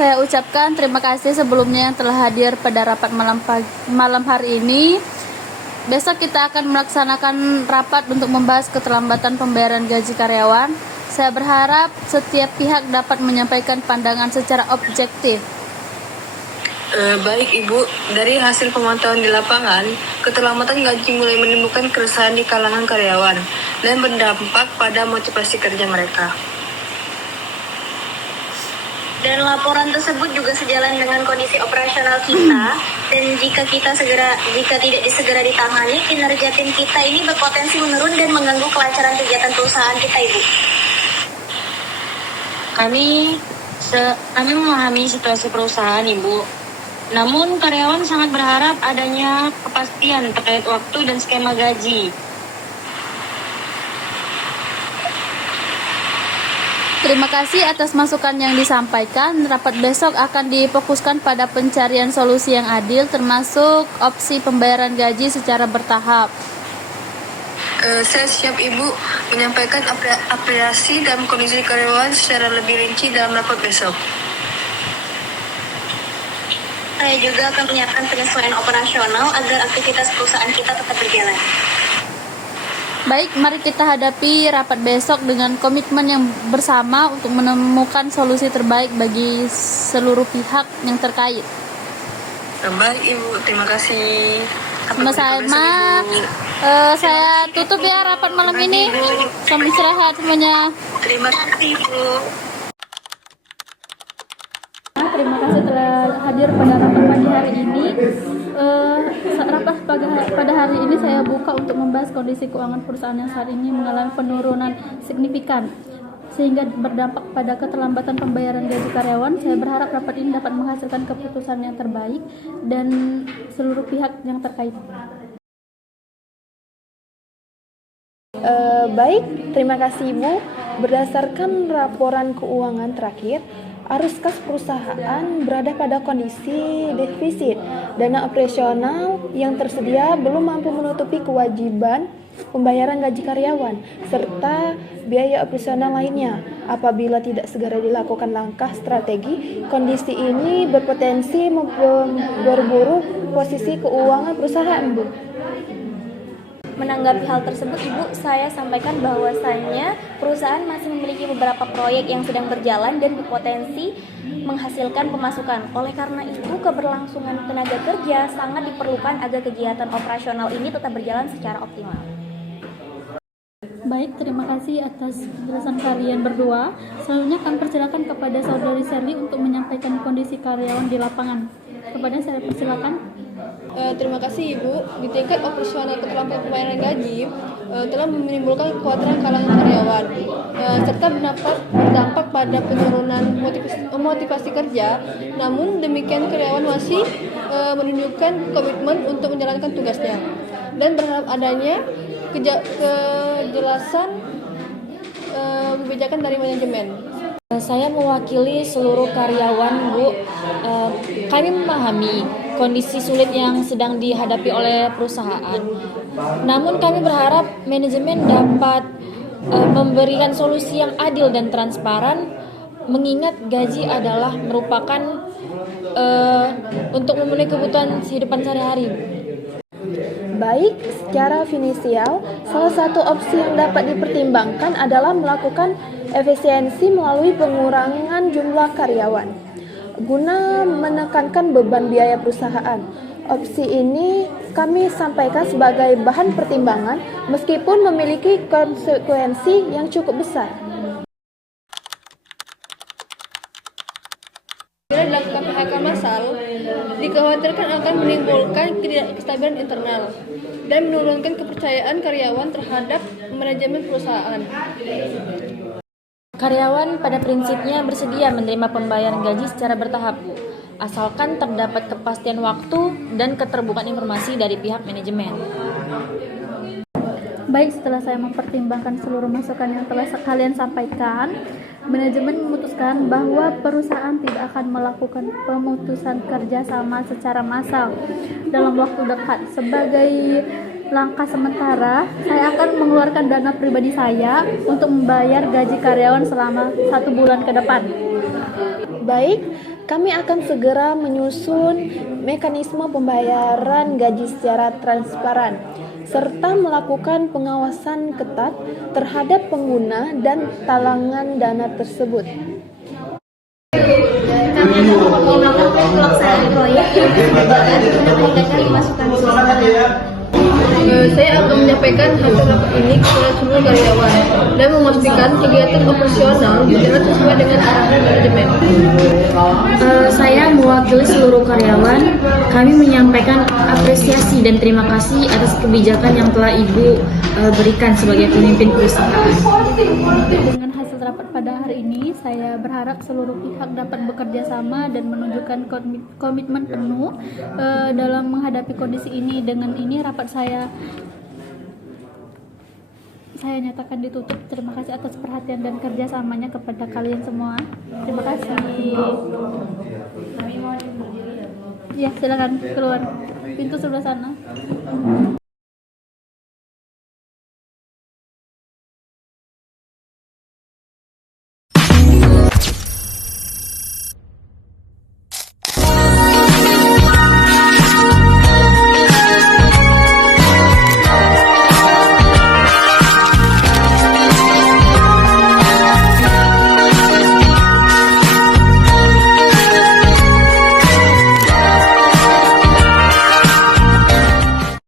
Saya ucapkan terima kasih sebelumnya yang telah hadir pada rapat malam hari ini. Besok kita akan melaksanakan rapat untuk membahas keterlambatan pembayaran gaji karyawan. Saya berharap setiap pihak dapat menyampaikan pandangan secara objektif. Baik Ibu, dari hasil pemantauan di lapangan, keterlambatan gaji mulai menimbulkan keresahan di kalangan karyawan dan berdampak pada motivasi kerja mereka. Dan laporan tersebut juga sejalan dengan kondisi operasional kita. Dan jika tidak segera ditangani, kinerja tim kita ini berpotensi menurun dan mengganggu kelancaran kegiatan perusahaan kita, Ibu. Kami memahami situasi perusahaan, Ibu. Namun karyawan sangat berharap adanya kepastian terkait waktu dan skema gaji. Terima kasih atas masukan yang disampaikan. Rapat besok akan difokuskan pada pencarian solusi yang adil, termasuk opsi pembayaran gaji secara bertahap. Saya siap Ibu menyampaikan apresiasi dan kondisi karyawan secara lebih rinci dalam rapat besok. Saya juga akan menyiapkan penyesuaian operasional agar aktivitas perusahaan kita tetap berjalan. Baik, mari kita hadapi rapat besok dengan komitmen yang bersama untuk menemukan solusi terbaik bagi seluruh pihak yang terkait. Baik Ibu, terima kasih. Sama-sama. Saya tutup ya rapat malam ini. Selamat istirahat semuanya. Terima kasih Ibu. Terima kasih telah hadir pada rapat pagi hari ini. Rapat pada hari ini saya buka untuk membahas kondisi keuangan perusahaan yang saat ini mengalami penurunan signifikan sehingga berdampak pada keterlambatan pembayaran gaji karyawan. Saya berharap rapat ini dapat menghasilkan keputusan yang terbaik dan seluruh pihak yang terkait. Baik, terima kasih Ibu. Berdasarkan laporan keuangan terakhir, arus kas perusahaan berada pada kondisi defisit. Dana operasional yang tersedia belum mampu menutupi kewajiban pembayaran gaji karyawan serta biaya operasional lainnya. Apabila tidak segera dilakukan langkah strategi, kondisi ini berpotensi memperburuk posisi keuangan perusahaan, Bu. Menanggapi hal tersebut, Ibu, saya sampaikan bahwasanya perusahaan masih memiliki beberapa proyek yang sedang berjalan dan berpotensi menghasilkan pemasukan. Oleh karena itu, keberlangsungan tenaga kerja sangat diperlukan agar kegiatan operasional ini tetap berjalan secara optimal. Baik, terima kasih atas penjelasan kalian berdua. Selanjutnya kami persilakan kepada Saudari Sherly untuk menyampaikan kondisi karyawan di lapangan. Kepada saya persilakan. Terima kasih Ibu. Di tingkat operasional keterlambatan pembayaran gaji telah menimbulkan kekhawatiran kalangan karyawan serta berdampak pada penurunan motivasi kerja. Namun demikian karyawan masih menunjukkan komitmen untuk menjalankan tugasnya dan berharap adanya kejelasan kebijakan dari manajemen. Saya mewakili seluruh karyawan, Bu. Kami memahami kondisi sulit yang sedang dihadapi oleh perusahaan. Namun kami berharap manajemen dapat memberikan solusi yang adil dan transparan, mengingat gaji adalah merupakan untuk memenuhi kebutuhan kehidupan sehari-hari. Baik, secara finansial, salah satu opsi yang dapat dipertimbangkan adalah melakukan efisiensi melalui pengurangan jumlah karyawan guna menekankan beban biaya perusahaan. Opsi ini kami sampaikan sebagai bahan pertimbangan meskipun memiliki konsekuensi yang cukup besar. Bila dilakukan PHK massal, dikhawatirkan akan menimbulkan ketidakstabilan internal dan menurunkan kepercayaan karyawan terhadap manajemen perusahaan. Karyawan pada prinsipnya bersedia menerima pembayaran gaji secara bertahap, asalkan terdapat kepastian waktu dan keterbukaan informasi dari pihak manajemen. Baik, setelah saya mempertimbangkan seluruh masukan yang telah kalian sampaikan, manajemen memutuskan bahwa perusahaan tidak akan melakukan pemutusan kerjasama secara massal dalam waktu dekat. Sebagai langkah sementara, saya akan mengeluarkan dana pribadi saya untuk membayar gaji karyawan selama 1 bulan ke depan. Baik, Kami akan segera menyusun mekanisme pembayaran gaji secara transparan, serta melakukan pengawasan ketat terhadap pengguna dan talangan dana tersebut. Kami akan melakukan pelaksanaan proyek yang dibahas untuk meningkatkan pemasukan siswa. Saya akan menyampaikan hasil rapat ini kepada seluruh karyawan dan memastikan kegiatan operasional berjalan sesuai dengan arahan manajemen. Saya mewakili seluruh karyawan. Kami menyampaikan apresiasi dan terima kasih atas kebijakan yang telah Ibu berikan sebagai pemimpin perusahaan. Dengan hasil rapat pada hari ini, saya berharap seluruh pihak dapat bekerja sama dan menunjukkan komitmen penuh dalam menghadapi kondisi ini. Dengan ini rapat saya nyatakan ditutup. Terima kasih atas perhatian dan kerjasamanya kepada kalian semua. Terima kasih. Ya, silakan keluar. Pintu sebelah sana.